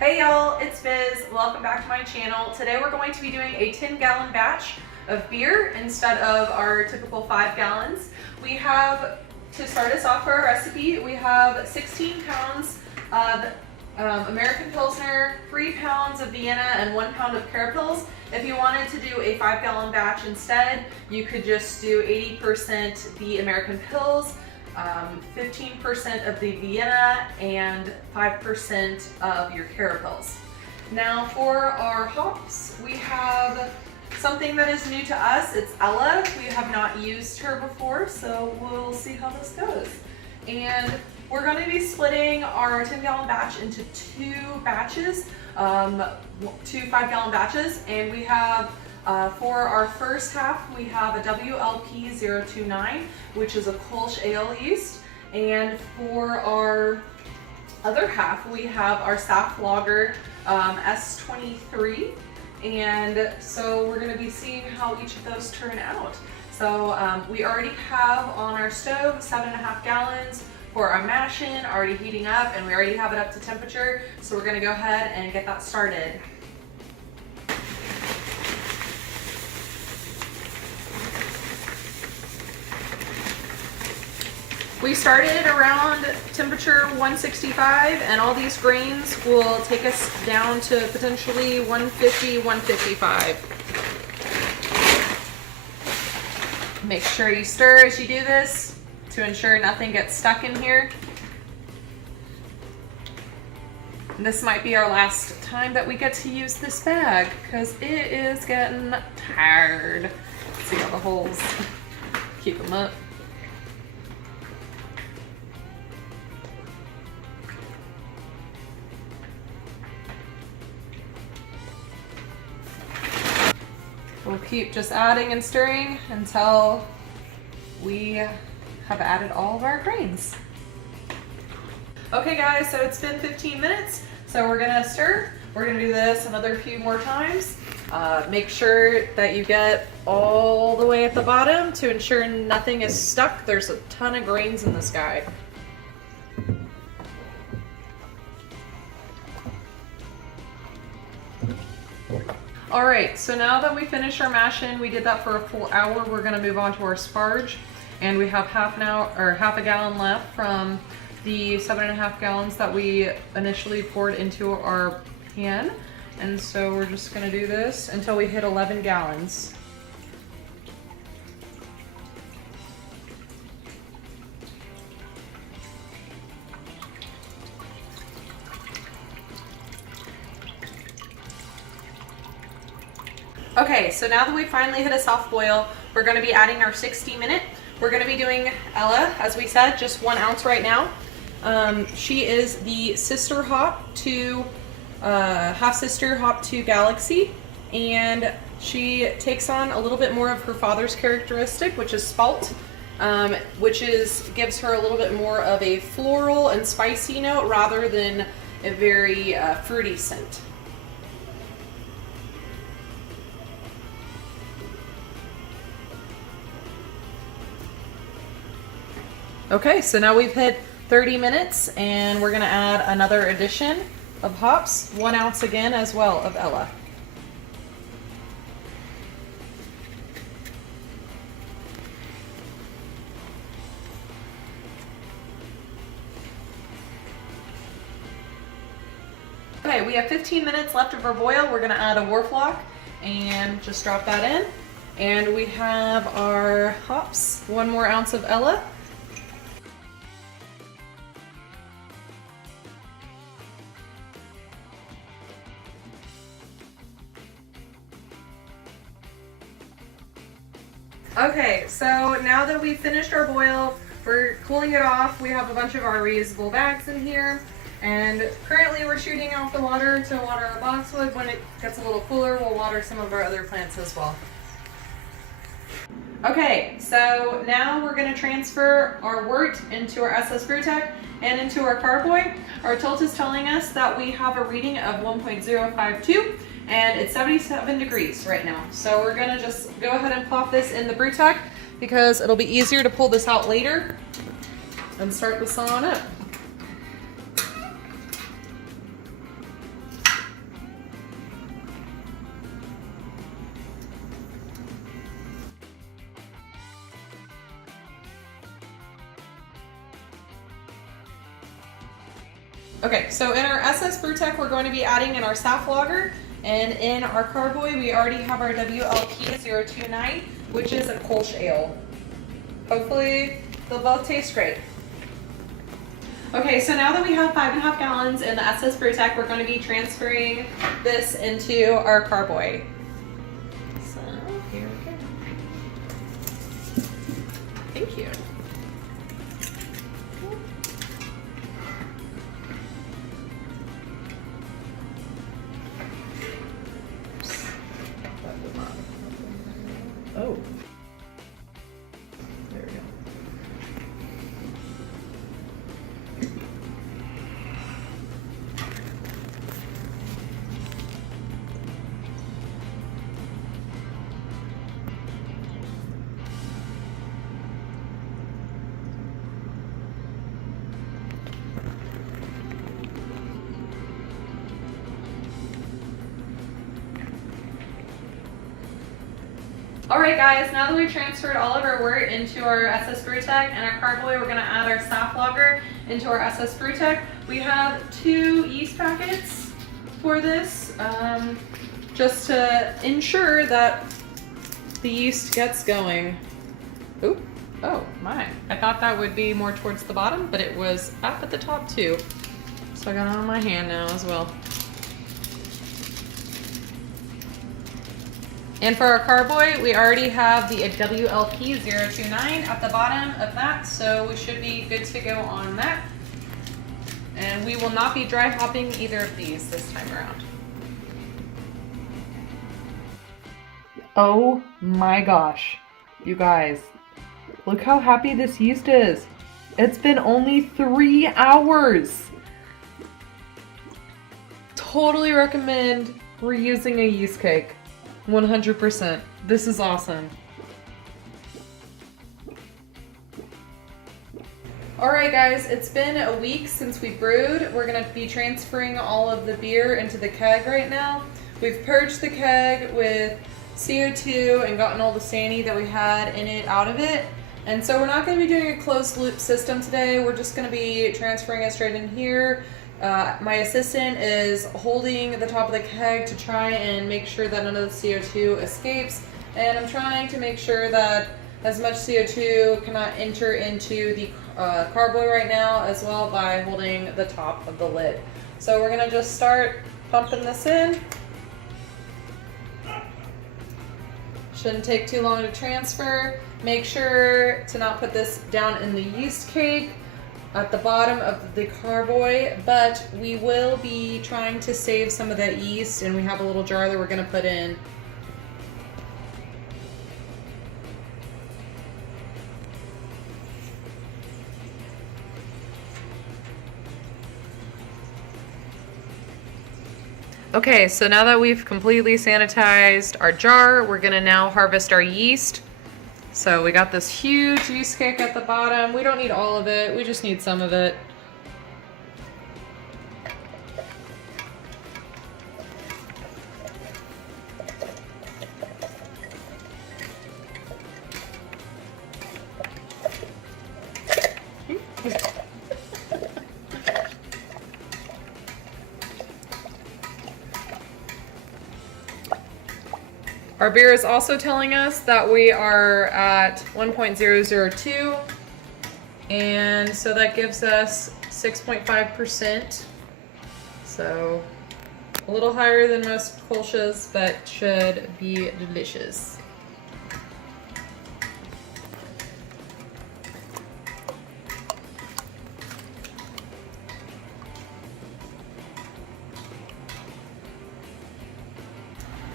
Hey y'all, it's Biz. Welcome back to my channel. Today we're going to be doing a 10-gallon batch of beer instead of our typical 5 gallons. We have, to start us off for our recipe, we have 16 pounds of American Pilsner, 3 pounds of Vienna, and 1 pound of Carapils. If you wanted to do a 5-gallon batch instead, you could just do 80% the American Pils, 15% of the Vienna, and 5% of your Carapils. Now for our hops, we have something that is new to us. It's Ella. We have not used her before, so we'll see how this goes. And we're going to be splitting our 10-gallon batch into 2 batches, 2 5-gallon batches, and we have for our first half, we have a WLP029, which is a Kolsch Ale yeast. And for our other half, we have our Saflager S23. And so we're going to be seeing how each of those turn out. So we already have on our stove 7.5 gallons for our mash-in, already heating up, and we already have it up to temperature. So we're going to go ahead and get that started. We started around temperature 165, and all these grains will take us down to potentially 150, 155. Make sure you stir as you do this to ensure nothing gets stuck in here. And this might be our last time that we get to use this bag because it is getting tired. See all the holes? Keep them up. We'll keep just adding and stirring until we have added all of our grains. Okay guys, so it's been 15 minutes, so we're gonna stir. We're gonna do this another few more times. Make sure that you get all the way at the bottom to ensure nothing is stuck. There's a ton of grains in this guy. All right, so now that we finished our mash-in, we did that for a full hour. We're gonna move on to our sparge, and we have half a gallon left from the 7.5 gallons that we initially poured into our pan. And so we're just gonna do this until we hit 11 gallons. Okay, so now that we finally hit a soft boil, we're going to be adding our 60-minute. We're going to be doing Ella, as we said, just 1 ounce right now. She is the sister hop to, half-sister hop to Galaxy, and she takes on a little bit more of her father's characteristic, which is spalt, gives her a little bit more of a floral and spicy note rather than a very fruity scent. Okay, so now we've hit 30 minutes and we're gonna add another addition of hops, 1 ounce again as well of Ella. Okay, we have 15 minutes left of our boil. We're gonna add a Warflock and just drop that in. And we have our hops, 1 more ounce of Ella. Okay, so now that we've finished our boil, we're cooling it off. We have a bunch of our reusable bags in here, and currently we're shooting out the water to water our boxwood. When it gets a little cooler, we'll water some of our other plants as well. Okay, so now we're going to transfer our wort into our SS Brewtech and into our carboy. Our tilt is telling us that we have a reading of 1.052. And it's 77 degrees right now. So we're gonna just go ahead and plop this in the Brewtech because it'll be easier to pull this out later and start this on up. Okay, so in our SS Brewtech, we're going to be adding in our Saflager, and in our Carboy, we already have our WLP029, which is a Kolsch Ale. Hopefully, they'll both taste great. Okay, so now that we have 5.5 gallons in the SS Brewtech, we're going to be transferring this into our Carboy. So, here we go. Thank you. Oh. There we go. Alright guys, now that we've transferred all of our wort into our SS Brewtech and our Carboy, we're going to add our Saflager into our SS Brewtech. We have 2 yeast packets for this, just to ensure that the yeast gets going. Oop, oh my, I thought that would be more towards the bottom, but it was up at the top too. So I got it on my hand now as well. And for our Carboy, we already have the WLP029 at the bottom of that, so we should be good to go on that. And we will not be dry hopping either of these this time around. Oh my gosh, you guys, look how happy this yeast is. It's been only 3 hours. Totally recommend reusing a yeast cake. 100%. This is awesome. Alright guys, it's been a week since we brewed. We're going to be transferring all of the beer into the keg right now. We've purged the keg with CO2 and gotten all the sani that we had in it out of it. And so we're not going to be doing a closed loop system today. We're just going to be transferring it straight in here. My assistant is holding the top of the keg to try and make sure that none of the CO2 escapes, and I'm trying to make sure that as much CO2 cannot enter into the Carboy right now as well by holding the top of the lid. So we're going to just start pumping this in. Shouldn't take too long to transfer. Make sure to not put this down in the yeast cake at the bottom of the Carboy, but we will be trying to save some of that yeast, and we have a little jar that we're going to put in. Okay, so now that we've completely sanitized our jar, we're going to now harvest our yeast. So we got this huge yeast cake at the bottom. We don't need all of it, we just need some of it. Our beer is also telling us that we are at 1.002, and so that gives us 6.5%. So a little higher than most Kolsch's, but should be delicious.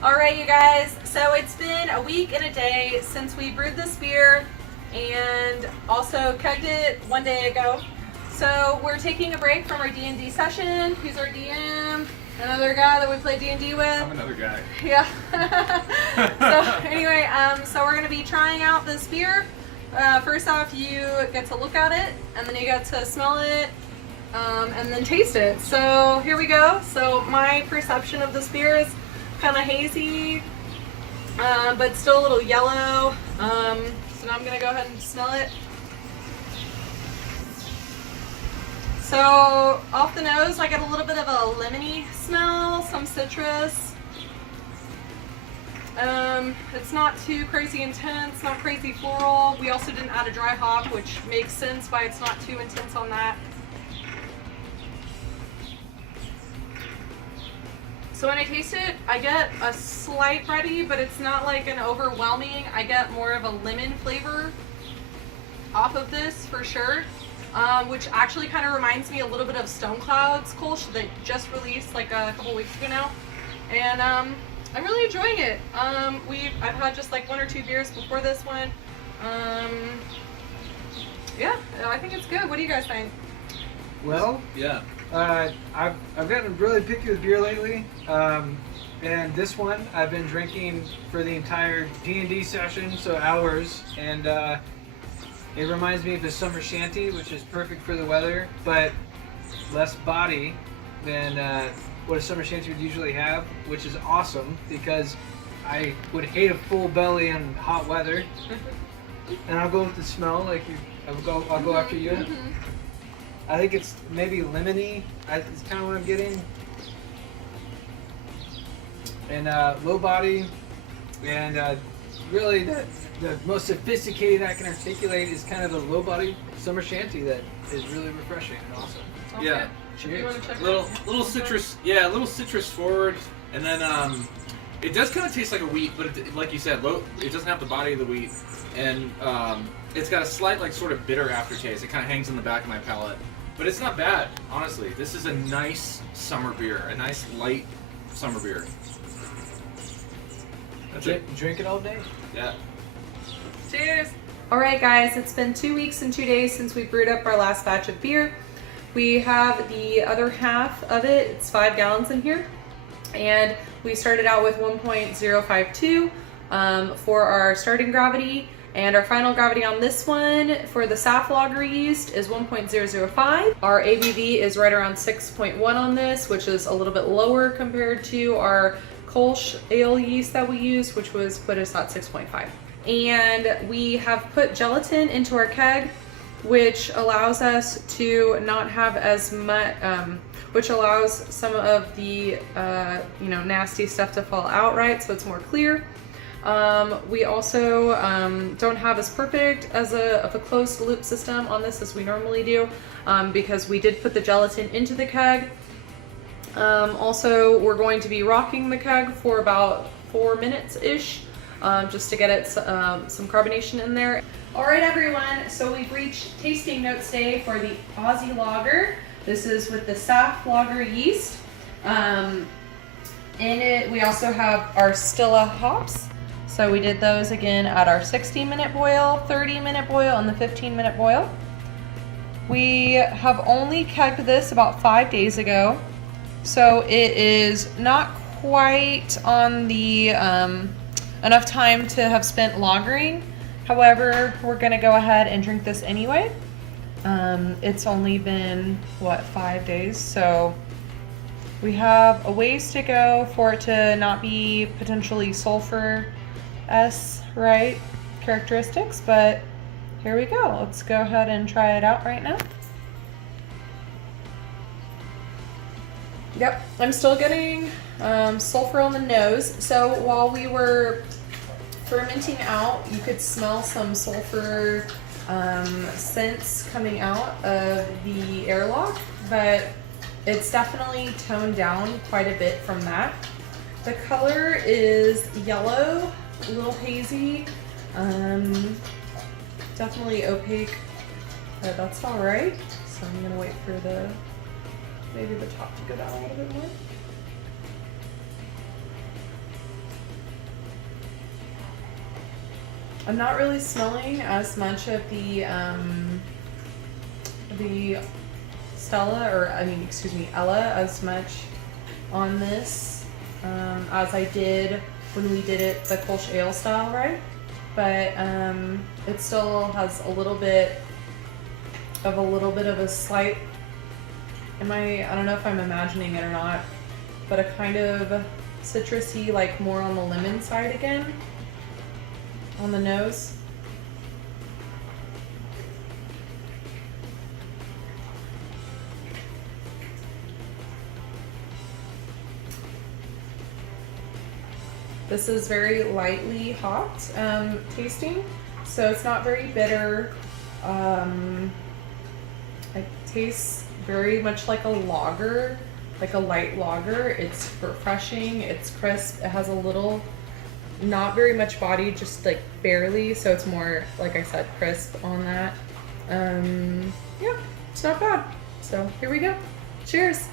Alright you guys, so it's been a week and a day since we brewed this beer and also kegged it one day ago. So we're taking a break from our D&D session. Who's our DM? Another guy that we play D&D with. I'm another guy. Yeah. So anyway, so we're going to be trying out this beer. First off, you get to look at it, and then you get to smell it, and then taste it. So here we go. So my perception of this beer is kind of hazy, but still a little yellow. So now I'm going to go ahead and smell it. So off the nose, I get a little bit of a lemony smell, some citrus. It's not too crazy intense, not crazy floral. We also didn't add a dry hop, which makes sense why it's not too intense on that. So when I taste it, I get a slight bready, but it's not like an overwhelming. I get more of a lemon flavor off of this for sure, which actually kind of reminds me a little bit of Stone Cloud's Kolsch that just released like a couple weeks ago now. And I'm really enjoying it. I've had just like 1 or 2 beers before this one. Yeah, I think it's good. What do you guys think? Well, yeah. I've gotten really picky with beer lately, and this one I've been drinking for the entire D&D session, so hours, and it reminds me of the summer shanty, which is perfect for the weather, but less body than what a summer shanty would usually have, which is awesome because I would hate a full belly in hot weather. And I'll go with the smell, like I'll go after you. I think it's maybe lemony. It's kind of what I'm getting. And low body, and really the most sophisticated I can articulate is kind of a low body summer shanty that is really refreshing and awesome. Yeah. Cheers. Little citrus, yeah, a little citrus forward, and then it does kind of taste like a wheat, but like you said, it doesn't have the body of the wheat, and it's got a slight like sort of bitter aftertaste. It kind of hangs in the back of my palate, but it's not bad, honestly. This is a nice summer beer, a nice light summer beer. That's it. Drink it all day. Yeah. Cheers. All right, guys, it's been 2 weeks and 2 days since we brewed up our last batch of beer. We have the other half of it. It's 5 gallons in here. And we started out with 1.052 for our starting gravity. And our final gravity on this one for the Saflager yeast is 1.005. Our ABV is right around 6.1 on this, which is a little bit lower compared to our Kolsch Ale yeast that we used, which put us at 6.5. And we have put gelatin into our keg, which allows us to not have as much, which allows some of the nasty stuff to fall out, right? So it's more clear. We also don't have as perfect of a closed loop system on this as we normally do, because we did put the gelatin into the keg. Also, we're going to be rocking the keg for about 4 minutes-ish, just to get it some carbonation in there. All right, everyone, so we've reached tasting notes day for the Aussie Lager. This is with the Saflager yeast. In it, we also have our Stilla hops. So we did those again at our 60-minute boil, 30-minute boil, and the 15-minute boil. We have only kegged this about 5 days ago, so it is not quite on the enough time to have spent lagering. However, we're gonna go ahead and drink this anyway. It's only been, 5 days? So we have a ways to go for it to not be potentially sulfur-S, right, characteristics, but here we go. Let's go ahead and try it out right now. Yep, I'm still getting sulfur on the nose. So while we were fermenting out, you could smell some sulfur scents coming out of the airlock, but it's definitely toned down quite a bit from that. The color is yellow, a little hazy, definitely opaque, but that's all right. So I'm gonna wait for maybe the top to go down a little bit more. I'm not really smelling as much of the Stella, or Ella, as much on this as I did when we did it the Kolsch Ale style, right? But it still has a little bit of a slight, I don't know if I'm imagining it or not, but a kind of citrusy, like more on the lemon side again, on the nose. This is very lightly hopped tasting, so it's not very bitter. It tastes very much like a lager, like a light lager. It's refreshing, it's crisp, it has a little, not very much body, just like barely, so it's more, like I said, crisp on that. Yeah, it's not bad. So here we go. Cheers.